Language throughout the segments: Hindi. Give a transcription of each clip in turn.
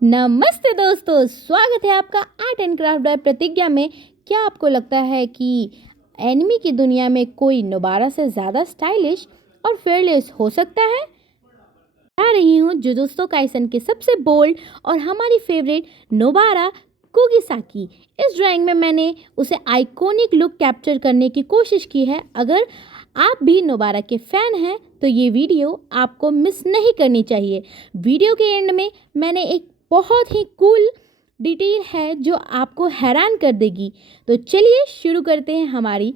नमस्ते दोस्तों, स्वागत है आपका आर्ट एंड क्राफ्ट बाय प्रतिज्ञा में। क्या आपको लगता है कि एनिमी की दुनिया में कोई नोबारा से ज़्यादा स्टाइलिश और फेयरलेस हो सकता है? बता रही हूँ जुजुत्सु काइसन के सबसे बोल्ड और हमारी फेवरेट नोबारा कुगिसाकी। इस ड्राइंग में मैंने उसे आइकॉनिक लुक कैप्चर करने की कोशिश की है। अगर आप भी नोबारा के फ़ैन हैं तो ये वीडियो आपको मिस नहीं करनी चाहिए। वीडियो के एंड में मैंने एक बहुत ही कूल डिटेल है जो आपको हैरान कर देगी। तो चलिए शुरू करते हैं हमारी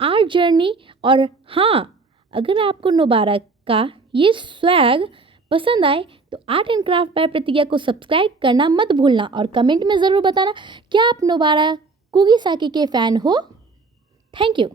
आर्ट जर्नी। और हाँ, अगर आपको नोबारा का ये स्वैग पसंद आए तो आर्ट एंड क्राफ्ट बाय प्रतिज्ञा को सब्सक्राइब करना मत भूलना और कमेंट में ज़रूर बताना क्या आप नोबारा कुगिसाकी के फ़ैन हो। Thank you.